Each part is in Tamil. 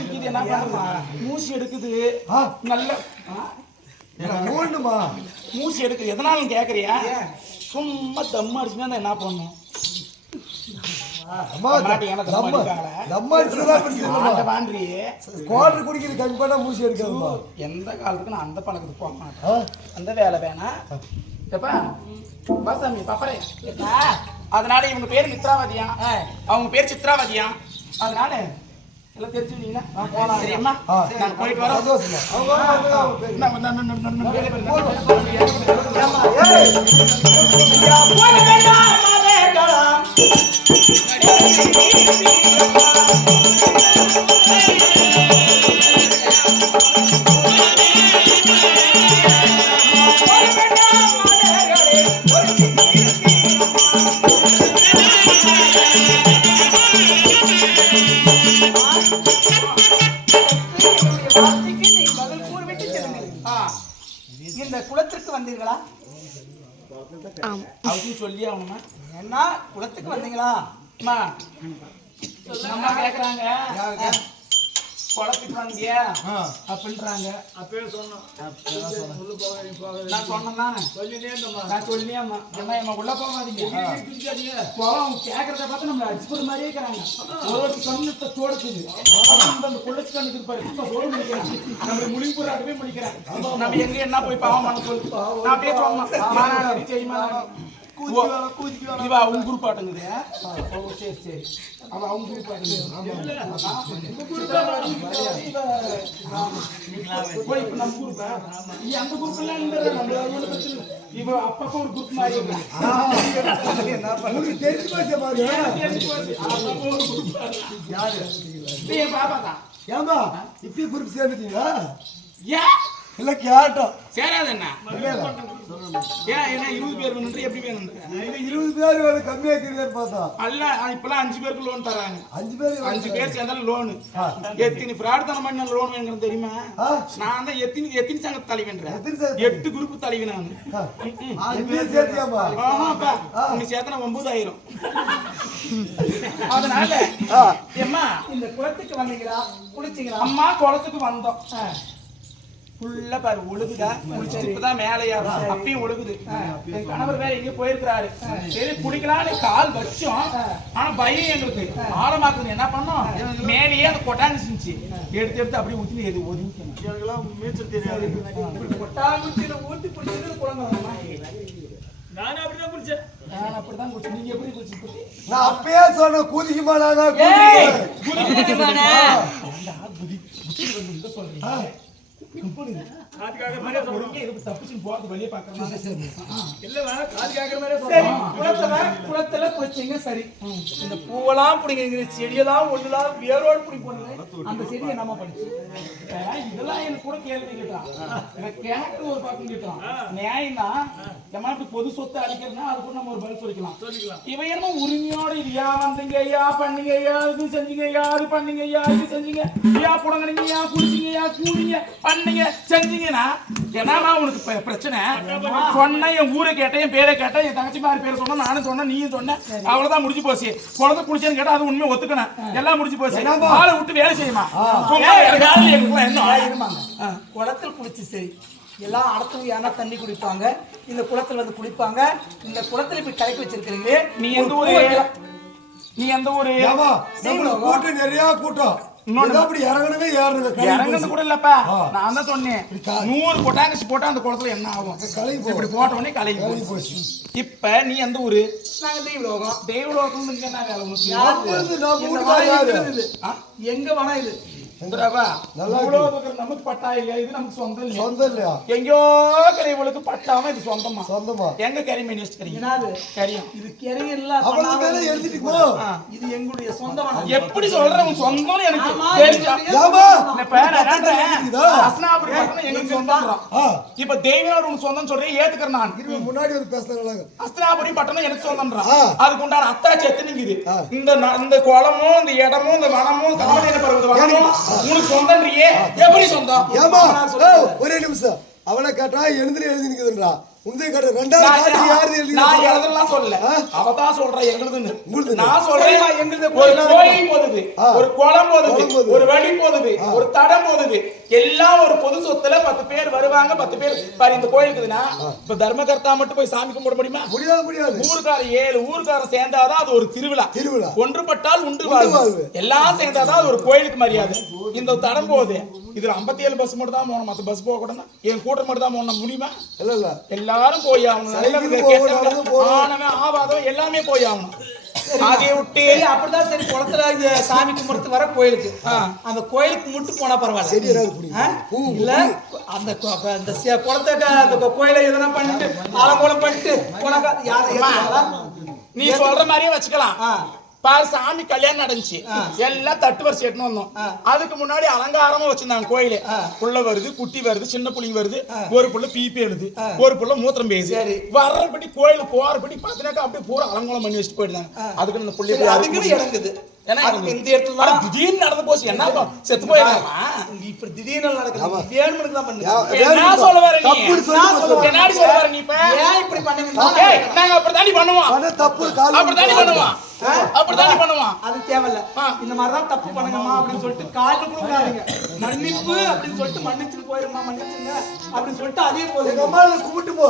பிடிக்குது என்ன பண்றது மூசி எடுக்குது. ஆ, நல்ல மூணுமா மூசி எடுக்குது. எதனாலும் கேக்குறியா? சும்மா தம் அடிச்சுன்னா என்ன பண்ணும்? அடிக்காத. எந்த காலத்துக்கு நான் அந்த பழக்கத்துக்கு போக மாட்டேன். அந்த வேலை வேணாம் அதனால இவங்க பேர் மித்ராவதியா? அவங்க பேர் சித்ராவதியா? அதனால எல்லாம் தெரிஞ்சுக்கிட்டீங்களா நான் போலாம் சரிம்மா. நான் போயிட்டு வரேன் சந்தோஷமா அவங்க அவங்க அவங்க சொல்லி ஆகணுமா? என்ன? குளத்துக்கு வந்தீங்களா? அம்மா. அம்மா வந்தியா ஆ, அப்படின்றாங்க. அப்பவே சொன்னோம் உள்ள போக நீ போக நான் இருந்தோம்மா. நான் சொல்லியம்மா. அம்மா உள்ள போகாதீங்க. அவங்க கேக்குறத பார்த்து நம்மள அடிச்சு போற மாதிரியே இருக்கிறாங்க. ஒரு கண்ணுத்த அந்த குள்ளச்சு கண்ணுக்கு பாரு. இப்ப சோடு முடிக்கிறான். நம்ம முழி போராட்டமே முடிக்கிறேன். நம்ம எங்க என்ன போய் பாவம் பண்ண சொல்லு. நான் அப்படியே சொன்னேன் மாநாடு ஓ, இவ அவங்க குரூப் ஆட்டுங்குது சரி சரி. அவ அவங்க குரூப் ஆட்டுங்குது போய் இப்ப நம்ம குரூப் அந்த குரூப் எல்லாம் இந்த நம்ம ஒண்ணு பிரச்சனை இல்லை. இவ அப்பப்ப ஒரு குரூப் இருக்கா. உனக்கு தெரிஞ்சு போச்சே பாரு. யாரு? நீ பாப்பா தான் ஏம்மா இப்பயும் குரூப் சேர்ந்துட்டீங்களா? ஏன்? இல்ல கேட்டோம். சேராது என்ன ஏன் என்ன இருபது பேர் வேணுன்ற எப்படி இது இருபது பேர் வேலை கம்மியா இருக்கிறதே பார்த்தா. அல்ல இப்பெல்லாம் அஞ்சு பேருக்கு லோன் தராங்க. அஞ்சு பேர் அஞ்சு பேர் சேர்ந்தாலும் லோனு எத்தனை தனம் பண்ண லோன் வேணுங்கிறது தெரியுமா. நான் தான் எத்தனை எத்தனை சங்க தலைவன்றேன். எட்டு குரூப் தலைவி நான். உங்க சேர்த்தனா ஒன்பதாயிரம். அதனால ஆ. ஏம்மா இந்த குளத்துக்கு வந்தீங்களா? குளிச்சீங்களா? அம்மா குளத்துக்கு வந்தோம். ஃபுல்லா பாரு ஒழுகுதா? குளிச்சுட்டு இப்பதான் மேலே ஏறும் அப்பயும் ஒழுகுது. என் கணவர் வேற எங்கேயோ போயிருக்கிறாரு. சரி குளிக்கலாம்னு கால் வச்சோம். ஆனா பயம் எங்களுக்கு. ஆழமாக்குது என்ன பண்ணோம்? மேலேயே அந்த கொட்டாங்க இருந்துச்சு எடுத்து எடுத்து அப்படியே ஊத்தி எது ஒதுக்கணும் நீச்சல் தெரியாது கொட்டாங்குச்சியில ஊத்தி பிடிச்சது குளங்க நானும் அப்படிதான் குளிச்சேன். நான் அப்படிதான் குளிச்சு நீங்க எப்படி குளிச்சு நான் அப்பயே சொன்ன குதிக்குமா ஏய் குதிக்குமா. சொல்றீங்க. காது கேட்கற ஒழுங்கா போறது காது கேட்கற சரி குளத்துல குளத்துல சரி. இந்த பூவெல்லாம் செடியெல்லாம் ஒண்ணுலாம் வேரோடு பிடி அந்த செடியை நம்ம படிச்சு? ஏய், இதெல்லாம் எனக்கு கூட கேள்வி கேட்டான் எனக்கு ஒரு பக்கம் கேட்டான் நியாயம் தான் ஏமா இப்படி பொது சொத்து அழிக்கிறதுனா அது கூட நம்ம ஒரு பதில் சொல்லிக்கலாம். சொல்லிக்கலாம். இவ என்னமோ உரிமையோட இது வந்தீங்க ஐயா பண்ணீங்க ஐயா இது செஞ்சீங்க ஐயா அது பண்ணீங்க ஐயா இது செஞ்சீங்க. ஐயா புடங்குறீங்க ஐயா குடிச்சீங்க ஐயா கூடிங்க பண்ணீங்க செஞ்சீங்கன்னா என்னமா உனக்கு பிர- பிரச்சனை? சொன்ன என் ஊரை கேட்டேன் என் பேரை கேட்டேன் என் தங்கச்சி மாதிரி பேரை சொன்னா நானும் சொன்னேன் நீயும் சொன்ன அவ்வளவுதான் முடிஞ்சு போச்சு. குழந்தை குடிச்சேன்னு கேட்டா அது உண்மையை ஒத்துக்கணும். எல்லாம் முடிஞ்சு போச்சு. ஆளை விட்டு வேலை செய்யுமா? என்ன? குளத்தில் குளிச்சு சரி எல்லாம் அடுத்தவங்க யாரா தண்ணி குடிப்பாங்க. இந்த குளத்துல வந்து குளிப்பாங்க. இந்த குளத்துல இப்படி கலக்கி வச்சிருக்கிறீங்களே நீ எந்த ஊரு? நீ எந்த ஊரு? கூட்டம் நிறைய கூட்டம். அப்படி இறங்கணுமே ஏறணுமே போச்சு. கூட இல்லப்பா. நான் தான் சொன்னேன். நூறு கொட்டாங்கச்சி போட்டா அந்த குளத்துல என்ன ஆகும். இப்படி போட்ட உடனே கழுவி போச்சு. இப்ப நீ எந்த ஊரு? நாங்க தெய்வலோகம். தெய்வலோகம்? எங்க வனம் இது? நமக்கு பட்டா இல்லையா? இது நமக்கு சொந்தம் இல்லையா? சொந்தம் இல்லையா? எங்கேயோ கரைவளுக்கு பட்டாம இது சொந்தமா? சொந்தமா? எங்க கறி மீன் வச்சுக்கிறீங்க என்னது? கரியம் இது கெரி இல்ல இது எங்களுடைய சொந்த வனம் எப்படி சொல்ற உன் சொந்தம்னு எனக்கு இப்ப தெய்வனோட உன் சொந்தம் சொல்றேன் ஏத்துக்கிறேன் நான். முன்னாடி வந்து பேசுறாங்க அஸ்தினாபுரி பட்டணம் எனக்கு சொந்தம்ன்றான் ஆ. அதுக்கு உண்டான அத்தாச்சி எத்தனைங்குது. இந்த இந்த குளமும் இந்த இடமும் இந்த வனமும் வனமும் உனக்கு சொந்தம்ன்றியே. எப்படி சொந்தம்? ஏமா நான் சொல்றேன். ஒரே நிமிஷம். அவளை கேட்டா எழுந்துல எழுதி நிக்குதுன்றா. ரெண்டாவது காட்டி யாரு எழுதி நான் எழுதலாம் சொல்லல. அவ தான் சொல்றா எங்களுதுன்னு. நான் சொல்றேன் எங்களுது. ஒரு கோயில் போகுது. ஒரு குளம் போகுது. ஒரு வழி போகுது ஒரு தடம் போகுது எல்லாம் ஒரு பொது சொத்துல பத்து பேர் வருவாங்க பத்து பேர் பாரு இந்த கோயிலுக்குதுன்னா இப்ப தர்மகர்த்தா மட்டும் போய் சாமி கும்பிட முடியுமா? முடியாது முடியாது. ஊருக்கார ஏழு ஊருக்காரன் சேர்ந்தாதான் அது ஒரு திருவிழா. திருவிழா. ஒன்றுபட்டால் உண்டு வாழ்வு. எல்லாம் சேர்ந்தாதான் அது ஒரு கோயிலுக்கு மரியாதை. இந்த தடம் போகுது. இதுல 57 ஏழு பஸ் மட்டும் தான் போகணும். மத்த பஸ் போக கூடாது என் கூட்டம் மட்டும் தான் போகணும் முடியுமா? இல்ல இல்ல. எல்லாரும் போய் ஆகணும். ஆனவன் ஆவாதவன் எல்லாமே போய் ஆகணும். அதை விட்டு. சரி அப்படிதான் சரி. குளத்துல சாமி கும்பிடுறது வர கோயிலுக்கு. அந்த கோயிலுக்கு மட்டும் போனா பரவாயில்ல. இல்ல அந்த அந்த குளத்தை அந்த கோயிலை எதனா பண்ணிட்டு ஆலங்கோலம் பண்ணிட்டு போனாக்கா யாரை? நீ சொல்ற மாதிரியே வச்சுக்கலாம். பாரு சாமி கல்யாணம் நடந்துச்சு. எல்லாம் தட்டு வரிசை எட்டுன்னு வந்தோம். அதுக்கு முன்னாடி அலங்காரமா வச்சிருந்தாங்க கோயிலு. புள்ள வருது குட்டி வருது சின்ன புள்ளிங்க வருது. ஒரு புள்ள பீப்பி எழுது ஒரு புள்ள மூத்திரம் சரி. வர்றபடி கோயிலு போறபடி பாத்தீங்கன்னாக்கா அப்படியே பூரா அலங்கோலம் பண்ணி வச்சுட்டு போயிடுறாங்க. அதுக்கு இந்த புள்ளி அதுக்குன்னு இடங்குது ஏன்னா இந்த இடத்துல தான் திடீர்னு நடந்து போச்சு. என்ன இப்போ செத்து போயிடலாமா? இங்க இப்படி திடீர்னு நடக்குது வேணும்னு தான் பண்ணுங்க. யா- என்ன சொல்ல வர நீ? தப்புன்னு சொல்லி நான் சொல்ல வரேன். என்னடி சொல்ல வர நீ இப்ப? ஏன் இப்படி பண்ணுங்க ஏய் நாங்க அப்படித்தாண்டி பண்ணுவோம் பண்ண தப்பு கால் அது தேவையில்ல. இந்த மாதிரி தான் தப்பு பண்ணுங்கம்மா அப்படின்னு சொல்லிட்டு காலில் கூட விடாதீங்க. மன்னிப்பு அப்படின்னு சொல்லிட்டு மன்னிச்சுட்டு போயிருமா மன்னிச்சுங்க அப்படின்னு சொல்லிட்டு அதே எங்க போதும் அம்மா கும்பிட்டு போ?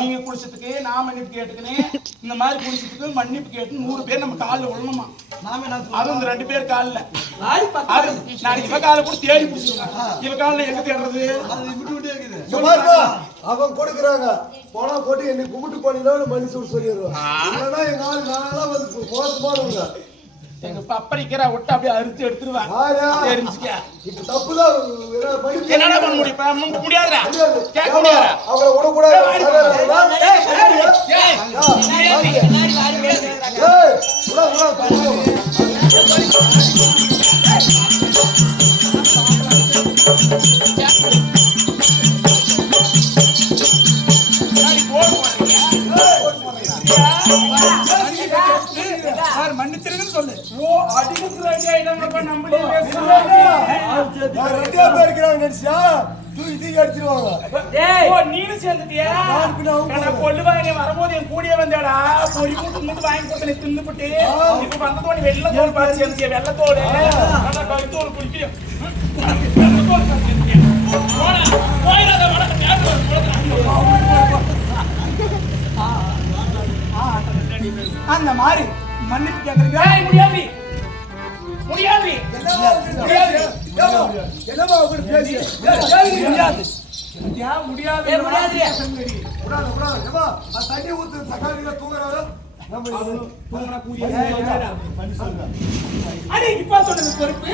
நீங்க குடிச்சதுக்கு நான் மன்னிப்பு கேட்டுக்கினேன். இந்த மாதிரி குடிச்சதுக்கு மன்னிப்பு கேட்டு நூறு பேர் நம்ம காலில் விழணுமா? நாம என்ன அதுவும் இந்த ரெண்டு பேர் காலில். அது நான் இவ காலை கூட தேடி பிடிச்சிருவேன் இவ காலில் எங்க தேடுறது? அவன் கொடுக்குறாங்க. போனா போட்டு என்னை கும்பிட்டு போனீங்கன்னா மனுஷன் சொல்லிடுவான். எங்க ஆளு வந்து மோசமானவங்க எங்க பப்பரிக்கிற விட்டு அப்படியே அறுத்து எடுத்துருவேன் ஆயா தெரிஞ்சுக்க இப்ப தப்புதான் என்னடா பண்ண முடியும் முடியாதுடா முடியாது. கேட்க முடியாதா விடக்கூடாது. ஏய், ஏய், விட. ஓ ரெண்டே பேர் இருக்கிறாங்க நினைச்சியா தூக்கி தூக்கி அடிச்சிருவாங்க ஓ நீனும் சேர்ந்துட்டியா நான் பின்ன அவங்க நான் கொள்ளுவாங்க நீ வரும்போது என் கூடயே வந்தாடா பொறி மூட்டு மூட்டு வாங்கி கொடுத்து நீ தின்னுபிட்டு இப்ப வந்ததோட வெள்ளை தோல் பார்த்து சேர்ந்துட்டியா வெள்ளை தோல் நல்லா கருத்தோல் குடிக்கிறேன் வெள்ளை தோல் பார்த்து சேர்ந்துட்டியா போடா போயிடாத வட அந்த மாதிரி மன்னிப்பு கேக்குறீங்க முடியாது முடியாது முடியாது என்னமா அவங்க பேசி முடியாது முடியாது அது தண்ணி ஊத்து தக்காளியில தூங்குறாரு இப்ப சொன்னது பொறுப்பு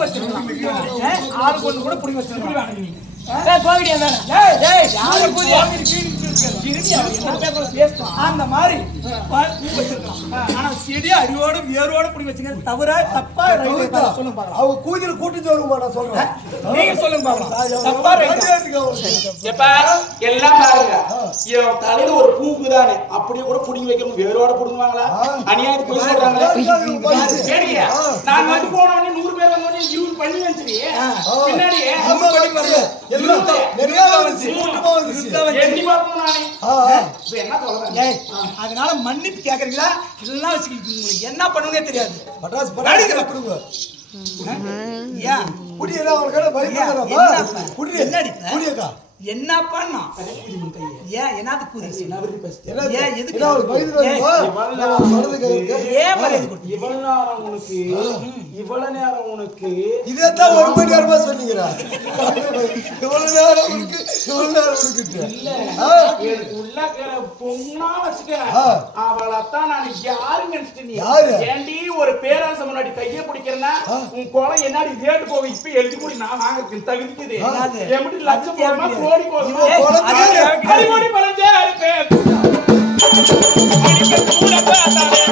வச்சிருக்கலாம் ஏன்? ஆளுக்கு ஒண்ணு கூட புடி இப்படி அந்த மாதிரி ஆனா அடியோட வேரோட புடி வச்சுங்க. தவிர தப்பா ரைட்டு சொல்லுங்க பாக்கலாம். அவங்க கூதியில் நான் சொல்றேன். நீங்க சொல்லுங்க பாக்கலாம். தப்பா ரைட்டா எப்பா, எல்லாம் பாருங்க. என் தலையில ஒரு பூக்கு தானே. அப்படியே கூட புடுங்கி வைக்கணும். வேரோட புடுங்குவாங்களா? அநியாயத்துக்கு போய் சொல்றாங்களே. கேளுங்க. நான் வந்து போன உடனே நூறு பேர் வந்த உடனே இவரு பண்ணி வந்துச்சு பின்னாடி ஆமா, வந்து எல்லாம் நிறைய வந்துச்சு. கூட்டமா வந்துச்சு. எண்ணி பார்ப்போம் நானே. ஆ, ஆ. இப்ப என்ன சொல்றேன்? ஏய் அதனால மன்னிப்பு கேக்குறீங்களா? இதெல்லாம் உங்களுக்கு என்ன பண்ணுவனே தெரியாது. பட்டாசு பட்டாசு கொடுங்க. ஏன்? குடி எல்லாம்? பயப்படுறாப்பா என்ன? குடி என்ன? குடியக்கா என்ன பண்ணா? ஏன் என்னது குதி ஏன் எதுக்கு. ஏன் மரியாதை கொடுத்து இவ்வளவு நேரம் உனக்கு இவ்வளவு நேரம் உனக்கு இதைத்தான் ஒரு மணி நேரமா சொன்னீங்கடா. இவ்வளவு நேரம் உனக்கு, இவ்வளவு நேரம் உனக்குட்டு. ஆ? எனக்கு உள்ள பொண்ணா வச்சுக்க. அவளைத்தான் நான் யாரு நினைச்சிட்டு நீ? யாரு? ஏண்டி ஒரு பேராசை முன்னாடி கைய பிடிக்கிறேன்னா உன் குளம் என்னாடி ரேட்டு போக இப்ப எழுதி கூடி நான் வாங்குறதுக்கு தகுதிக்குது? எப்படி லட்சம் కోడి కోసం హరిమోని పరంజే హరిపే పూల పాతాలే